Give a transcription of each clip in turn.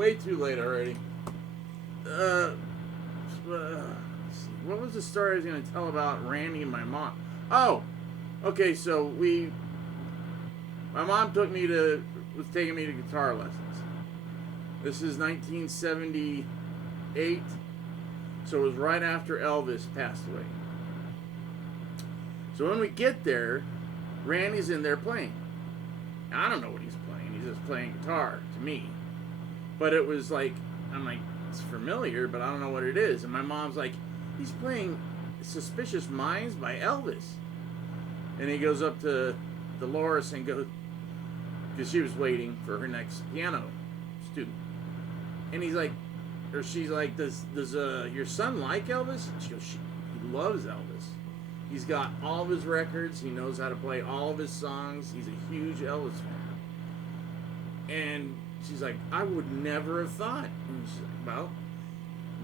way too late already. Let's see. What was the story I was going to tell about Randy and my mom? Oh, okay. So my mom was taking me to guitar lessons. This is 1978, so it was right after Elvis passed away. So when we get there, Randy's in there playing. I don't know what he's playing. He's just playing guitar to me. But it was like, I'm like, it's familiar, but I don't know what it is. And my mom's like, he's playing Suspicious Minds by Elvis. And he goes up to Dolores and goes, because she was waiting for her next piano student. And he's like, or she's like, does your son like Elvis? And she goes, he loves Elvis. He's got all of his records. He knows how to play all of his songs. He's a huge Elvis fan. And she's like, I would never have thought. And she's like, well,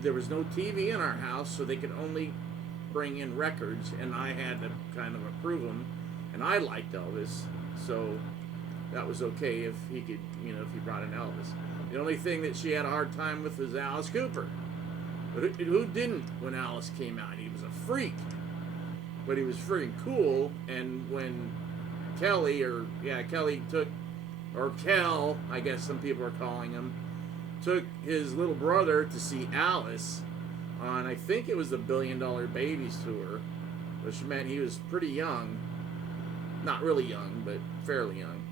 there was no TV in our house, so they could only bring in records, and I had to kind of approve them. And I liked Elvis, so that was okay if he could, if he brought in Elvis. The only thing that she had a hard time with was Alice Cooper. But who didn't when Alice came out? He was a freak. But he was freaking cool, and when Kelly took, or Kel, I guess some people are calling him, took his little brother to see Alice on, I think it was the $1 Billion Babies tour, which meant he was pretty young. Not really young, but fairly young.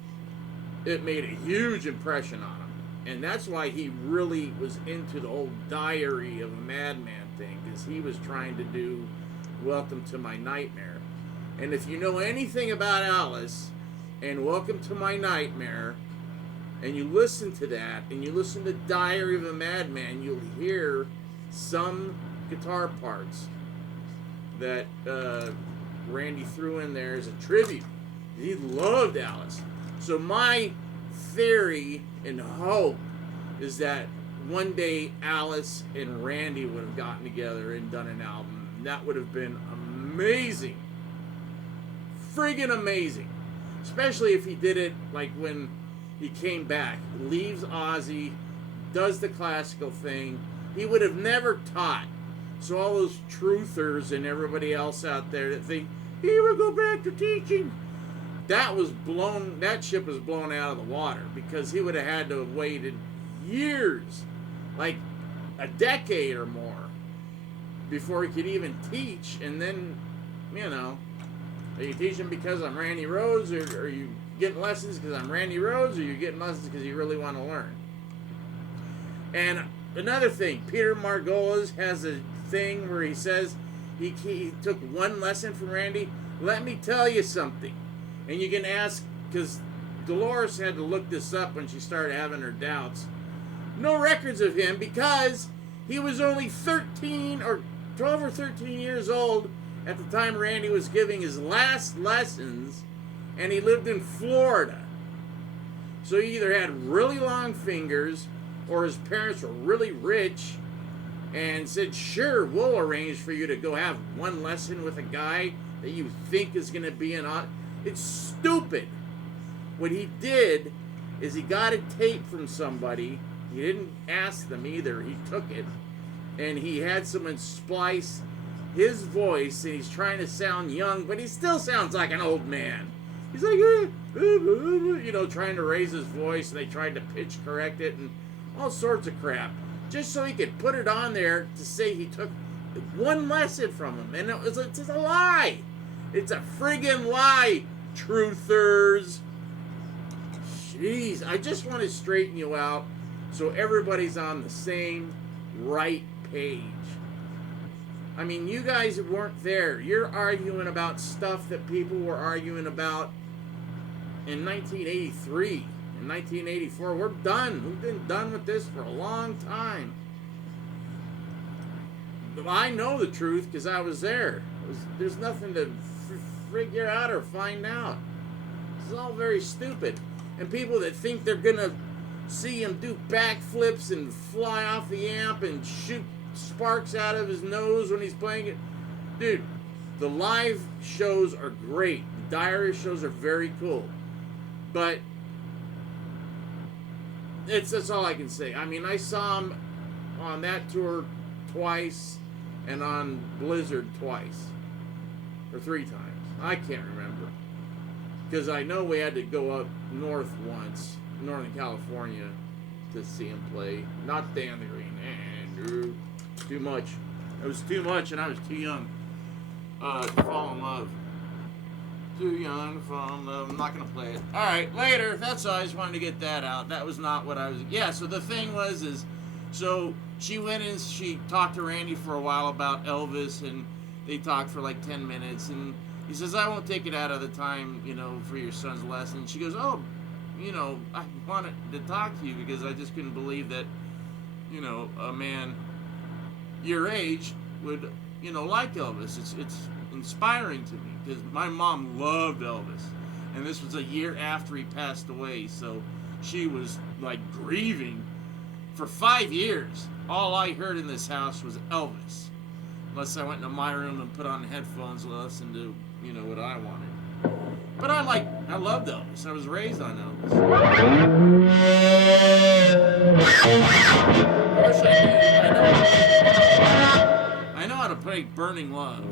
It made a huge impression on him. And that's why he really was into the whole Diary of a Madman thing, because he was trying to do Welcome to My Nightmare. And if you know anything about Alice and Welcome to My Nightmare, and you listen to that, and you listen to Diary of a Madman, you'll hear some guitar parts that Randy threw in there as a tribute. He loved Alice. So my theory and hope is that one day Alice and Randy would have gotten together and done an album. That would have been amazing. Friggin' amazing. Especially if he did it like when he came back. Leaves Ozzy, does the classical thing. He would have never taught. So all those truthers and everybody else out there that think, he would go back to teaching. That ship was blown out of the water, because he would have had to have waited years, like a decade or more, before he could even teach. And then, are you teaching because I'm Randy Rhoads, or are you getting lessons because I'm Randy Rhoads, or are you getting lessons because you really want to learn? And another thing, Peter Margolis has a thing where he says he took one lesson from Randy. Let me tell you something. And you can ask, because Dolores had to look this up when she started having her doubts. No records of him, because he was only 13 or 12 or 13 years old at the time Randy was giving his last lessons, and he lived in Florida. So he either had really long fingers, or his parents were really rich and said, sure, we'll arrange for you to go have one lesson with a guy that you think is going to be an... It's stupid. What he did is he got a tape from somebody. He didn't ask them either. He took it, and he had someone splice his voice, and he's trying to sound young, but he still sounds like an old man. He's like, trying to raise his voice, and they tried to pitch correct it and all sorts of crap, just so he could put it on there to say he took one lesson from him. And it's a lie. It's a friggin' lie, truthers. Jeez, I just want to straighten you out so everybody's on the same right page. I mean, you guys weren't there. You're arguing about stuff that people were arguing about in 1983, in 1984. We're done. We've been done with this for a long time. But I know the truth because I was there. There's nothing to figure out or find out. It's all very stupid. And people that think they're going to see him do backflips and fly off the amp and shoot sparks out of his nose when he's playing it. Dude, the live shows are great. The diary shows are very cool. But That's all I can say. I mean, I saw him on that tour twice, and on Blizzard twice, or 3 times. I can't remember, because I know we had to go up north once, Northern California, to see him play. Not stay on the green. Too much. It was too much, and I was too young to fall in love. Too young to fall in love. I'm not going to play it. Alright, later. That's all. I just wanted to get that out. That was not what I was... Yeah, so the thing was, so she went and she talked to Randy for a while about Elvis, and they talked for like 10 minutes, and he says, I won't take it out of the time, for your son's lesson. She goes, oh, I wanted to talk to you because I just couldn't believe that, a man your age would, like Elvis. It's inspiring to me because my mom loved Elvis, and this was a year after he passed away, so she was like grieving for 5 years. All I heard in this house was Elvis, unless I went into my room and put on headphones and listened to, what I wanted. But I loved Elvis. I was raised on Elvis. I know how to play Burning Love.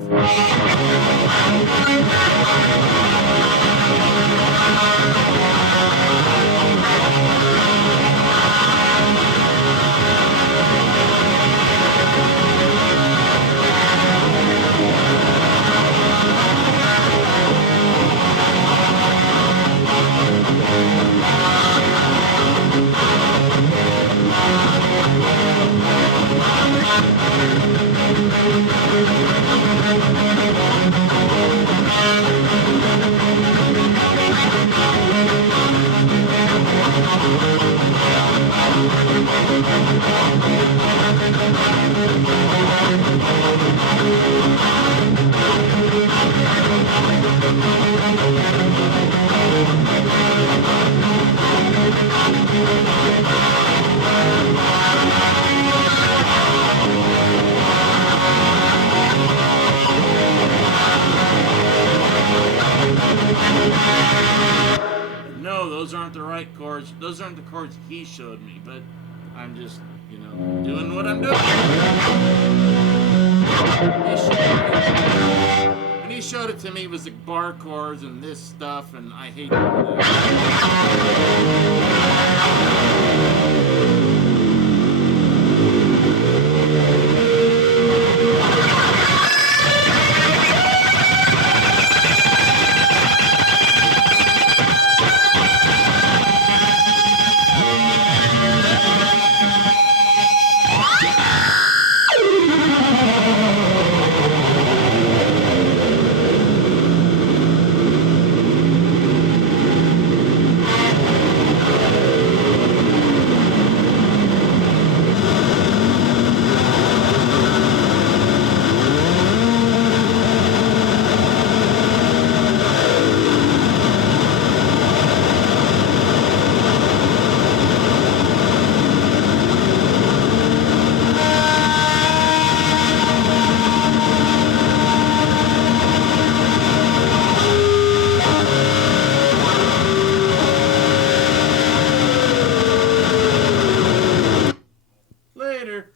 No, those aren't the right chords. Those aren't the chords he showed me, but I'm just, doing what I'm doing. When he showed it to me, it was the bar chords and this stuff, and I hate that. Later.